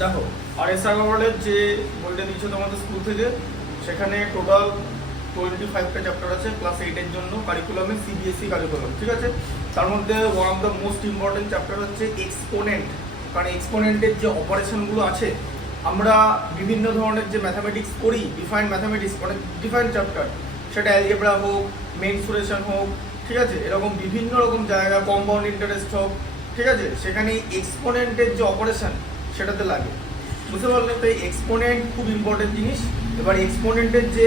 দেখো আরএসআর গভর্নমেন্টের যে বইটা দিয়েছে তোমাদের স্কুল থেকে, সেখানে টোটাল 25টা চ্যাপ্টার আছে ক্লাস 8-এর জন্য কারিকুলামে, সিবিএসই কারিকুলাম, ঠিক আছে। তার মধ্যে one of the most important chapter হচ্ছে এক্সপোনেন্ট। কারণ এক্সপোনেন্টের যে অপারেশনগুলো আছে, আমরা বিভিন্ন ধরনের যে ম্যাথামেটিক্স করি, ডিফাইন্ড ম্যাথামেটিক্স মানে ডিফাইন্ড চ্যাপ্টার, সেটা অ্যালজেব্রা হোক, মেনসুরেশন হোক, ঠিক আছে, এরকম বিভিন্ন রকম জায়গা, কম্পাউন্ড ইন্টারেস্ট হোক, ঠিক আছে, সেখানে এক্সপোনেন্টের যে অপারেশন সেটাতে লাগে, বুঝতে পারলে? তো এক্সপোনেন্ট খুব ইম্পর্টেন্ট জিনিস। এবার এক্সপোনেন্টের যে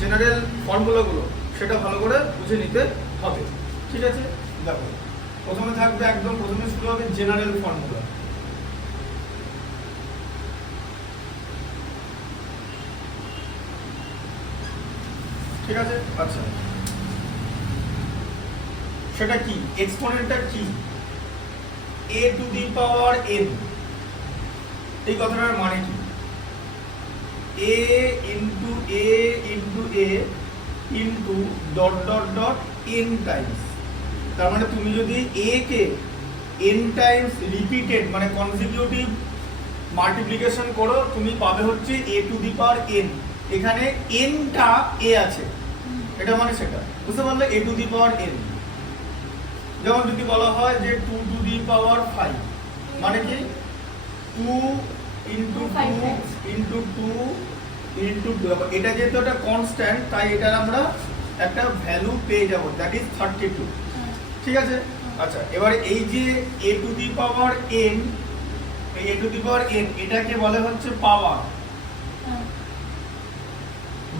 জেনারেল ফর্মুলাগুলো সেটা ভালো করে বুঝে নিতে হবে, ঠিক আছে। দেখো প্রথমে থাকবে, একদম প্রথমে শুরু হবে জেনারেল ফর্মুলা। ঠিক আছে, আচ্ছা সেটা কি? এক্সপোনেন্টটা কি? a to the power n। এই কথাটার মানে কি? a into a into a into dot dot dot n Times. তার মানে তুমি যদি a K n Times repeated মানে কনজিকিউটিভ মাল্টিপ্লিকেশন করো, তুমি পাবে হচ্ছে a to the power n। এখানে n টা a আছে, এটা মানে সেটা, বুঝতে পারলে? a to the power n। যেমন যদি বলা হয় যে 2 টু দি পাওয়ার 5, মানে কি 2 ইনটু 2 ইনটু 2 ইনটু 2। এটা যেহেতু একটা কনস্ট্যান্ট, তাই এটার আমরা একটা ভ্যালু পেয়ে যাব, দ্যাট ইজ 32, ঠিক আছে। আচ্ছা এবার এই যে a to the power n, এই a to the power n এটাকে বলে হচ্ছে পাওয়ার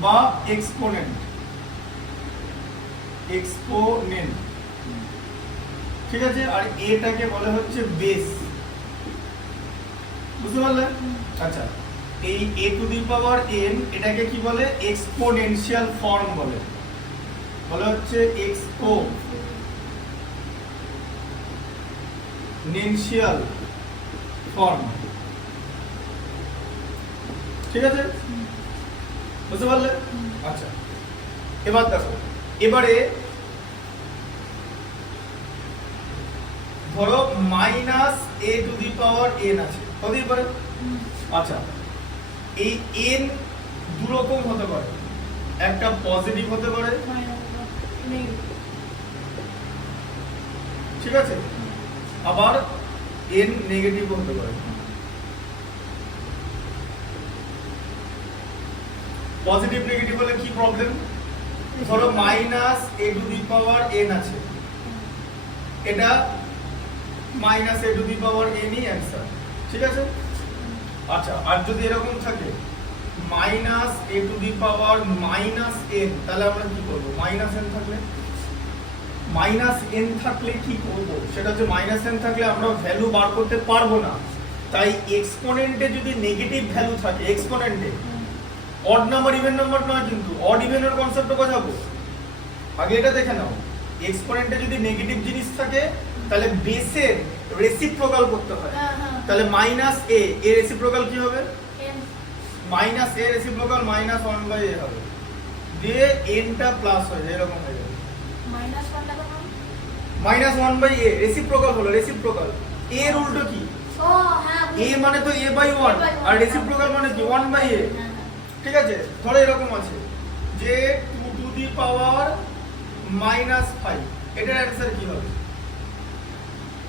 বা এক্সপোনেন্ট, এক্সপোনেন্ট, ঠিক আছে। আর এটাকে বলে হচ্ছে বেস, বুঝতে পারলে? আচ্ছা এই a to the power n এটাকে কি বলে? এক্সপোনেনশিয়াল ফর্ম বলে, বলে হচ্ছে এক্সপোনেনশিয়াল ফর্ম, ঠিক আছে, বুঝতে পারলে? আচ্ছা এবার দেখো, এবারে ধরো minus a to the power n আছে, হতেই পারে। আচ্ছা এই n দু রকম হতে পারে, একটা পজিটিভ হতে পারে, ঠিক আছে, আবার n নেগেটিভ হতে পারে। পজিটিভ নেগেটিভ হলে কি প্রবলেম? ধরো minus a to the power n আছে, এটা minus a to the power n E answer, ঠিক আছে। আচ্ছা আর যদি এরকম থাকে minus a to the power minus n, তাহলে আমরা কি করব? মাইনাস n থাকলে, মাইনাস n থাকলে কি করব? সেটা হচ্ছে মাইনাস n থাকলে আমরা ভ্যালু বার করতে পারবো না। তাই এক্সপোনেন্টে যদি নেগেটিভ ভ্যালু থাকে, এক্সপোনেন্টে অড নাম্বার ইভেন নাম্বার নয়, কিন্তু অড ইভেনের কনসেপ্টে বোঝাবো, আগে এটা দেখে নাও। এক্সপোনেন্টে যদি নেগেটিভ জিনিস থাকে তাহলে বেসের রেসিপ্রোকাল করতে হয়। তাহলে মাইনাস a এর রেসিপ্রোকাল কি হবে? Minus a reciprocal minus 1/a হবে, দিয়ে n টা প্লাস হয়ে যায়, এরকম হয়ে যাবে। মাইনাস 1/a রেসিপ্রোকাল হলো, রেসিপ্রোকাল a এর উল্টো কি? a মানে তো a/1, আর রেসিপ্রোকাল মানে কি? 1/a, ঠিক আছে। ধরো এরকম আছে যে 2 টু দি পাওয়ার -5, এটার অ্যানসার কি হবে?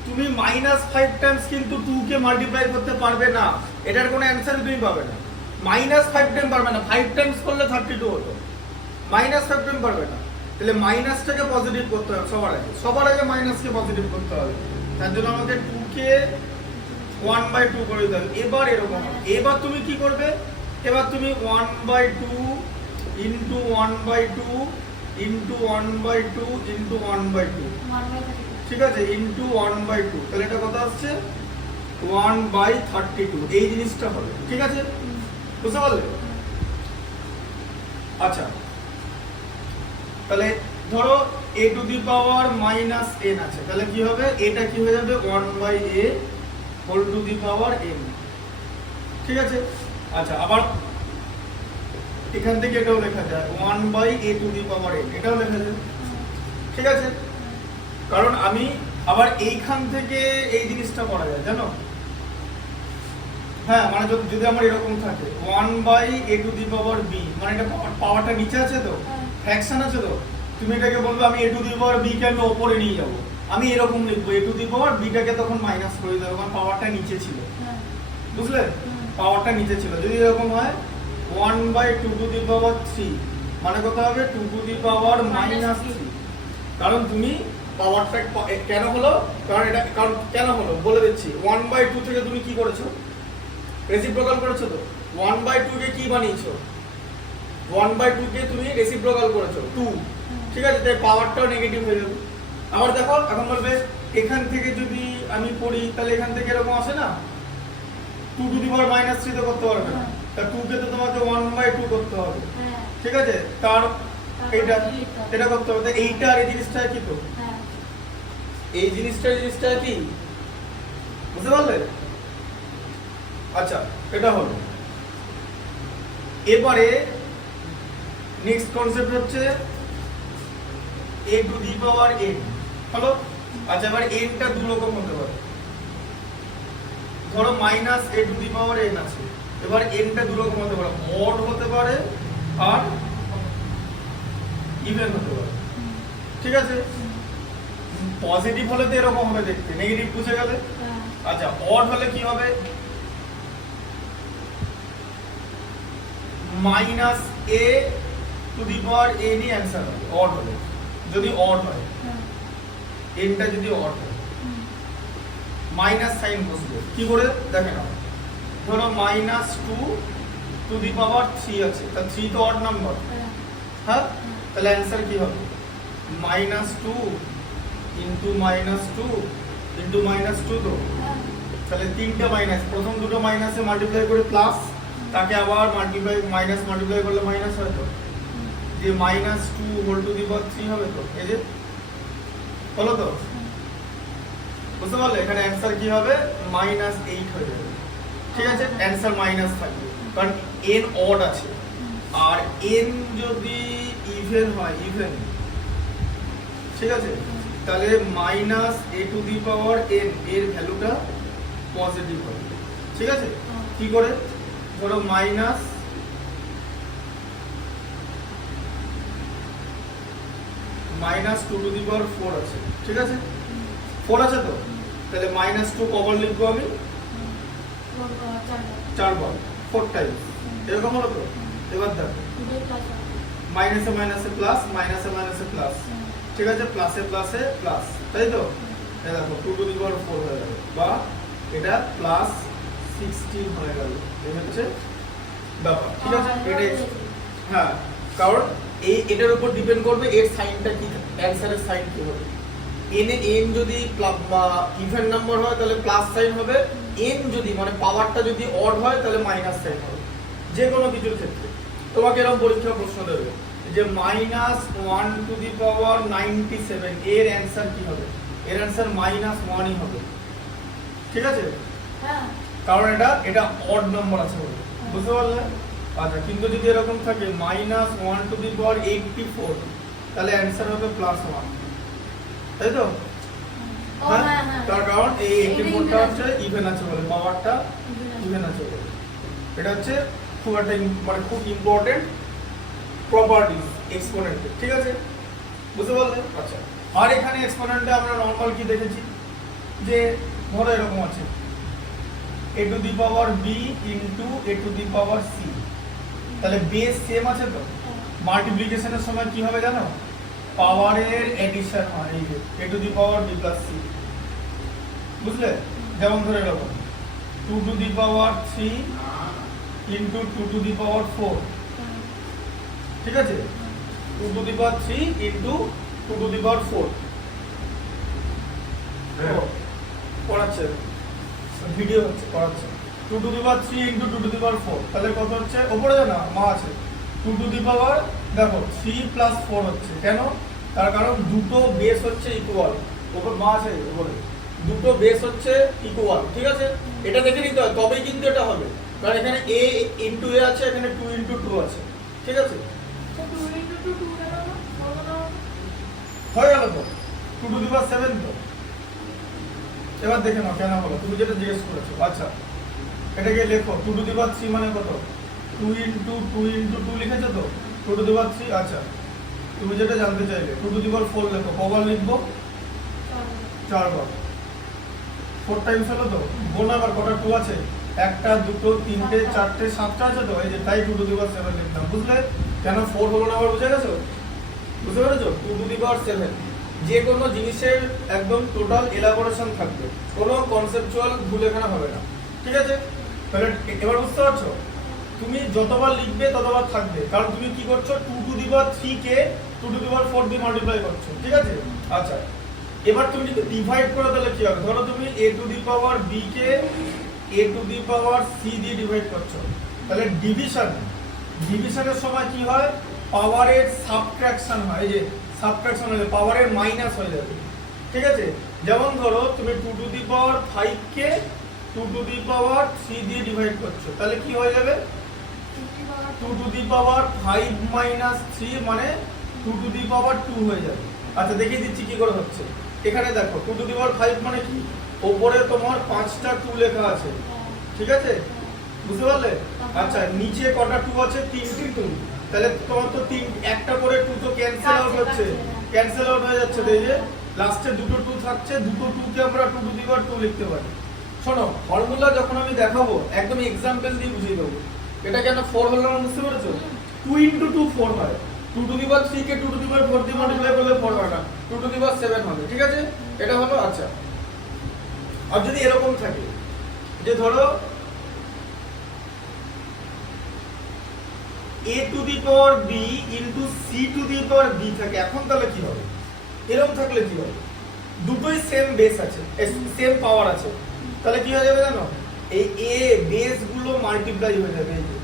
তুমি -5 টাইমস কিন্তু 2 কে মাল্টিপ্লাই করতে পারবে না, এটার কোনো অ্যানসার তুমি পাবে না। -5 টাইম পারবে না, 5 টাইমস করলে 32 হতো, -5 টাইম পারবে না। তাহলে মাইনাসটাকে পজিটিভ করতে হবে সবার আগে মাইনাসকে পজিটিভ করতে হবে। তার জন্য আমাকে 2 কে 1/2 করে দিতে হবে। এবার এরকম, এবার তুমি কি করবে? এবার তুমি 1/2 ইনটু 1/2 ইনটু 1/2 ইনটু 1/2, ঠিক আছে, ইনটু 1/2, তাহলে এটা কত আসছে? 1/32, এই জিনিসটা হবে, ঠিক আছে, বুঝতে পারলে? আচ্ছা তাহলে ধরো a to the power minus n আছে, তাহলে কি হবে? এটা কি হয়ে যাবে? 1/a whole to the power n, ঠিক আছে। আচ্ছা আবার এখান থেকে এটাও লেখা যায় 1/a two the power n, এটাও লেখা যায়, ঠিক আছে। কারণ আমি আবার এইখান থেকে এই জিনিসটা করা যায়, জানো, হ্যাঁ মানে যদি আমার এরকম থাকে 1/a⁴b মানে এটা পাওয়ারটা নিচে আছে তো, ফ্র্যাকশন আছে তো, তুমি এটাকে বলবে আমি a⁴b কে আমি উপরে নিয়ে যাব, আমি এরকম লিখবো a⁴b টাকে তখন মাইনাস করে দেবো কারণ পাওয়ারটা নিচে ছিল, বুঝলে? পাওয়ারটা নিচে ছিল। যদি এরকম হয় 1/2⁵ মানে কত হবে 2⁻³ কারণ তুমি পাওয়ারটা কেন হলো, কারণ এটা কারণ কেন হলো বলে দিচ্ছি। 1/2 থেকে তুমি কি করেছো, রেসিপ্রোকাল করেছো তো, 1/2 কে কি বানিয়েছো, 1/2 কে তুমি রেসিপ্রোকাল করেছো 2, ঠিক আছে? তাই পাওয়ারটাও নেগেটিভ হয়ে যাবে। আবার দেখো এখন বলবে এখান থেকে যদি আমি পড়ি তাহলে এখান থেকে এরকম আসে না 2⁻³ তো করতে পারবে না, তা 2 কে তো তোমাকে 1/2 করতে হবে, ঠিক আছে? তার এটা করতে হবে। এইটা আর এই জিনিসটা কি তো, এই জিনিসটা কি বুঝতে পারলে? আচ্ছা এটা হলো। এবারে নেক্সট কনসেপ্ট হচ্ছে a⁴n হলো। আচ্ছা এবার n টা দু রকম হতে পারে, ধরো -a⁴n আছে, এবার n টা দু রকম হতে পারে, অড হতে পারে আর ইভেন হতে পারে, ঠিক আছে? পজিটিভ হলে তো এরকম হবে দেখতে, নেগেটিভ বুঝে গেলে। আচ্ছা অড হলে কি হবে, -a⁴n ই অ্যানসার হবে অড হলে, যদি অড হয় n টা যদি অড হয় মাইনাস সাইন বসবে কি করে দেখে নাও। ধরো -2⁻³ আছে, তা 3 তো অড নাম্বার, হ্যাঁ? তাহলে অ্যানসার কি হবে, -2 * -2 তো, তাহলে তিনটা মাইনাস, প্রথম দুটো মাইনাসে মাল্টিপ্লাই করে প্লাস, তাকে আবার মাল্টিপ্লাই করলে মাইনাস হয় তো, যে -2⁻³ হবে তো, এই যে হলো তো, বুঝতে পারলে? এখানে অ্যানসার কি হবে -8 হয়ে যাবে, ঠিক আছে? অ্যানসার মাইনাস থাকবে কারণ n অড আছে, আর n যদি ইভেন হয়, ইভেন, ঠিক আছে? তাহলে -a⁴n এর ভ্যালুটা পজিটিভ হবে, ঠিক আছে? কি করে, ধরো -2⁴ আছে, ঠিক আছে? 4 আছে তো, তাহলে -2 কবার লিখবো আমি, 4 বার, 4 টাইমস, এরকম হলো তো। এবার দেখো মাইনাসে মাইনাসে প্লাস, মাইনাসে মাইনাসে প্লাস, ঠিক আছে? প্লাসে প্লাসে প্লাস, তাই তো? এই দেখো 2⁴ হয়ে গেল, বা এটা +16 হয়ে গেল, এই হচ্ছে ব্যাপার, ঠিক আছে? এটা হ্যাঁ, কারণ এটার উপর ডিপেন্ড করবে এর সাইনটা কি, অ্যানসারের সাইন কি হবে। n যদি ইভেন নাম্বার হয় তাহলে প্লাস সাইন হবে, n যদি মানে পাওয়ারটা যদি অড হয় তাহলে মাইনাস সাইন হবে, যে কোনো কিছুর ক্ষেত্রে। তোমাকে এরকম পরীক্ষা প্রশ্ন দেবে যে -1/97 এর অ্যানসার কি হবে, এর অ্যানসার -1ই হবে, ঠিক আছে? কারণ এটা অড নাম্বার আছে বলে, বুঝতে পারলে? আচ্ছা কিন্তু যদি এরকম থাকে -1/84 তাহলে অ্যানসার হবে +1, তাই তো? হ্যাঁ, তার কারণ এই 84টা হচ্ছে ইভেন আছে বলে, পাওয়ারটা ইভেন আছে বলে। এটা হচ্ছে খুব একটা মানে খুব ইম্পর্টেন্ট প্রপার্টিজ এক্সপোনেন্ট, ঠিক আছে? বুঝতে পারলে? আচ্ছা আর এখানে এক্সপোনেন্টে আমরা নরমাল কি দেখেছি, যে ধরো এরকম আছে a⁴b * a⁴c, তাহলে বেস সেম আছে তো, মাল্টিপ্লিকেশনের সময় কি হবে জানো, পাওয়ারের এডিশন হয়, এই যে a⁴b + c, বুঝলে? যেমন ধরে এরকম 2⁴ * 2⁴, ঠিক আছে? 2⁴ * 2⁴ পড়াচ্ছে, ভিডিও হচ্ছে, পড়াচ্ছে 2⁴ * 2⁴, তাহলে কত হচ্ছে, উপরে জানা মা আছে 2⁴, দেখো 3 + 4 হচ্ছে, কেন? তার কারণ দুটো বেস হচ্ছে ইকুয়াল, উপর মা আছে উপরে, দুটো বেস হচ্ছে ইকুয়াল, ঠিক আছে? এটা দেখে নিতে হয় তবেই কিন্তু এটা হবে, কারণ এখানে a * a আছে, এখানে 2 * 2 আছে, ঠিক আছে? হয়ে গেল তো 2⁴ তো। এবার দেখে নাও কেন হলো, তুমি যেটা জিজ্ঞেস করেছো। আচ্ছা এটাকে লেখো 2 টু দি পাওয়ার 3 মানে কত 2 ইনটু 2 ইনটু 2 লিখেছো তো 2 টু দি পাওয়ার 3 আচ্ছা তুমি যেটা জানতে চাইলে 2 টু দি পাওয়ার 4 লেখো কবার লিখবো 4 বার 4 টাইমস হলো তো গোনা আবার কটা 2 আছে একটা দুটো তিনটে চারটে সাতটা আছে তো এই যে তাই 2 টু দি পাওয়ার 7 লিখলাম বুঝলে কেন 4 হলো না আবার বুঝে গেছো বুঝতে পেরেছো 2 টু দি পাওয়ার 7 যে কোনো জিনিসের একদম টোটাল এলাবোরেশন থাকবে কোনো কনসেপচুয়াল ভুল এখানে হবে না ঠিক আছে তাহলে এবার বুঝতে পারছো তুমি যতবার লিখবে ততবার থাকবে কারণ তুমি কি করছো 2 to the power 3 K 2 to the পাওয়ার 4 দিয়ে মাল্টিপ্লাই করছো ঠিক আছে আচ্ছা এবার তুমি যদি ডিভাইড করো তাহলে কি হবে ধরো তুমি a to the power b K a to the power c দিয়ে ডিভাইড করছো তাহলে ডিভিশনের সময় কি হয় পাওয়ারের সাবট্রাকশন হয় এই যে সাবট্রাকশন হলে পাওয়ারের মাইনাস হয়ে যাবে ঠিক আছে যেমন ধরো তুমি 2 to the power 5 K 2 to the পাওয়ার 3 দিয়ে ডিভাইড করছো তাহলে কি হয়ে যাবে 2 টু দি পাওয়ার 5 মাইনাস 3 মানে 2 টু দি পাওয়ার 2 হয়ে যাবে আচ্ছা দেখিয়ে দিচ্ছি কি করে হচ্ছে এখানে দেখো 2 টু দি পাওয়ার 5 মানে কি উপরে তোমার 5টা 2 লেখা আছে ঠিক আছে বুঝতে পারলে আচ্ছা নিচে কটা 2 আছে 3টি 2 তাহলে তোমার তো একটা করে 2 তো ক্যান্সেল আউট হচ্ছে ক্যান্সেল আউট হয়ে যাচ্ছে এই যে লাস্টে দুটো 2 থাকছে দুটো 2 কে আমরা 2 টু দি পাওয়ার 2 লিখতে পারি শোনো ফর্মুলা যখন আমি দেখাবো একদম एग्जांपल দিয়ে বুঝিয়ে দেবো এটা কেন 4 হলো না বুঝতে পেরেছো 2 ইনটু 2 4 হয় 2 to the power 3 K 2 to the পাওয়ার 4 দিয়ে মাল্টিপ্লাই করলে 4 হয় না 2 টু দি পাওয়ার 7 হবে ঠিক আছে এটা হলো আচ্ছা আর যদি এরকম থাকে যে ধরো a to the power b into c to the power b থাকে এখন তাহলে কি হবে এরকম থাকলে কি হবে দুটোই সেম বেস আছে সেম পাওয়ার আছে তাহলে কি হয়ে যাবে জানো এই a বেস গুলো মাল্টিপ্লাই হয়ে যাবে এই যে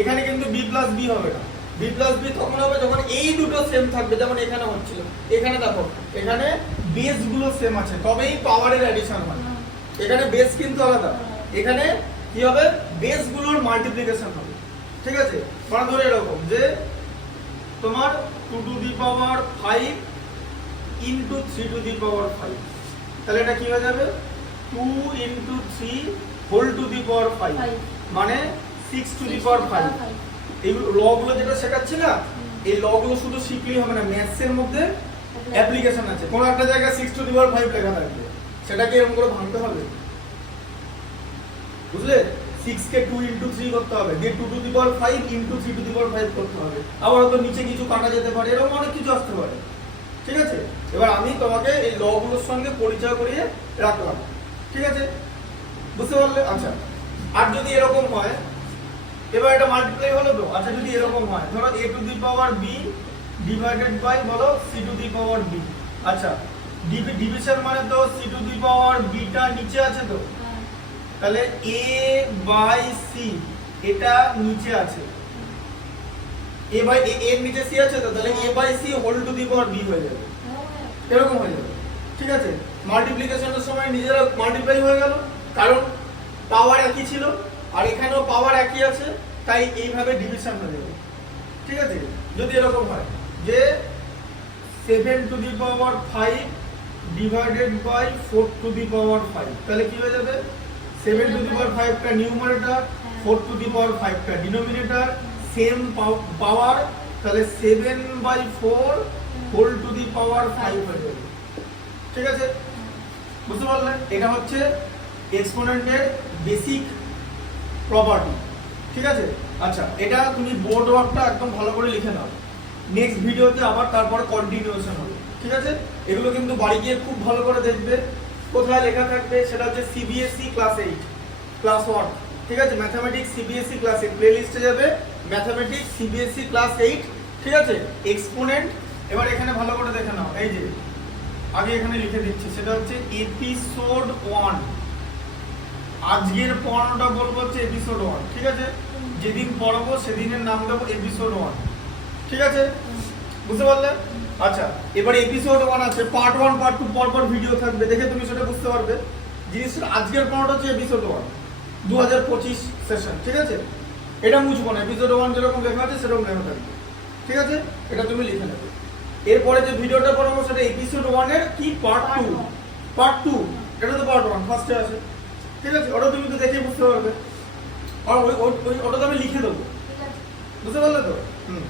এখানে কিন্তু b প্লাস b হবে না b প্লাস b তখন হবে যখন এই দুটো সেম থাকবে যেমন এখানে হচ্ছিল এখানে দেখো এখানে বেস গুলো সেম আছে তবেই পাওয়ারের অ্যাডিশন হয় এখানে বেস কিন্তু আলাদা এখানে কি হবে বেস গুলোর মাল্টিপ্লিকেশন হবে ঠিক আছে মানে ধরে এরকম যে তোমার 2 to the power 5 into 3 to the power 5 তাহলে এটা কি হয়ে যাবে 2 into 3 whole to the power 5 মানে 6 টু দি পাওয়ার 5 এই লগুলো যেটা শেখাচ্ছি না এই লগুলো শুধু শিখলেই হবে না ম্যাথস এর মধ্যে অ্যাপ্লিকেশন আছে কোন একটা জায়গায় 6 টু দি পাওয়ার 5 লেখা থাকবে সেটাকে এরকম করে ভাঙতে হবে বুঝলে 6 কে 2 ইনটু 3 করতে হবে দিয়ে 2 to the power 5 into 3 to the power 5 করতে হবে আবার হয়তো নিচে কিছু কাটা যেতে পারে এরকম অনেক কিছু আসতে পারে ঠিক আছে এবার আমি তোমাকে এই লগুলোর সঙ্গে পরিচয় করিয়ে রাখলাম ঠিক আছে বুঝতে পারলে আচ্ছা আর যদি এরকম হয় এবার এটা মাল্টিপ্লাই হলো তো আচ্ছা যদি এরকম হয় ধরো a to the power b divided by বলো c to the power b আচ্ছা ডিভিশন মানে তো c to the power b টা নিচে আছে তো তাহলে a বাই c এটা নিচে আছে a বাই a এর নিচে c আছে তো তাহলে a by c whole to the power b হয়ে যাবে এরকম হয়ে যাবে ঠিক আছে মাল্টিপ্লিকেশনের সময় নিজেরা মাল্টিপ্লাই হয়ে গেল কারণ পাওয়ার একই ছিল আর এখানেও পাওয়ার একই আছে তাই এইভাবে ডিভিশন হয়ে যাবে ঠিক আছে যদি এরকম হয় যে 7 to the power 5 divided by 4 to the power 5 তাহলে কি হয়ে যাবে 7 টু দি পাওয়ার 5 টা নিউমারেটর 4 টু দি পাওয়ার 5 টা ডিনোমিনেটর সেম পাওয়ার তাহলে 7 by 4 whole to the power 5 হয়ে যাবে ঠিক আছে বুঝতে পারলে এটা হচ্ছে এক্সপোনেন্টের বেসিক প্রপার্টি ঠিক আছে আচ্ছা এটা তুমি বোর্ড ওয়ার্কটা একদম ভালো করে লিখে নাও নেক্সট ভিডিওতে আবার তারপর কন্টিনিউয়েশন হবে ঠিক আছে এগুলো কিন্তু বাড়ি গিয়ে খুব ভালো করে দেখবে কোথায় লেখা থাকবে সেটা হচ্ছে সিবিএসই ক্লাস 8 ক্লাস 1 ঠিক আছে ম্যাথমেটিক্স সিবিএসই ক্লাস 8 প্লেলিস্টে যাবে ম্যাথমেটিক্স সিবিএসই ক্লাস 8 ঠিক আছে এক্সপোনেন্ট এবার এখানে ভালো করে দেখে নাও এই যে আগে এখানে লিখে দিচ্ছি সেটা হচ্ছে এপিসোড 1 আজকের পড়ানোটা বলবো হচ্ছে এপিসোড 1 ঠিক আছে যেদিন পড়াবো সেদিনের নাম দেবো এপিসোড 1 ঠিক আছে বুঝতে পারলে আচ্ছা এবার এপিসোড 1 আছে পার্ট 1 পার্ট 2 পরপর ভিডিও থাকবে দেখে তুমি সেটা বুঝতে পারবে জিনিসটা আজকের পড়াটা হচ্ছে এপিসোড 1 2025 সেশন ঠিক আছে এটা মুছবো না এপিসোড 1 যেরকম লেখা আছে সেরকম লেখা থাকবে ঠিক আছে এটা তুমি লিখে নেবে এরপরে যে ভিডিওটা পড়াবো সেটা এপিসোড 1 এর কি পার্ট 2 এটা তো পার্ট 1 ফার্স্টে আছে ঠিক আছে, ওটা তুমি তো দেখে বুঝতে পারবে। আর ওটা তো আমি লিখে দেবো, ঠিক আছে। বুঝতে পারলে তো? হুম।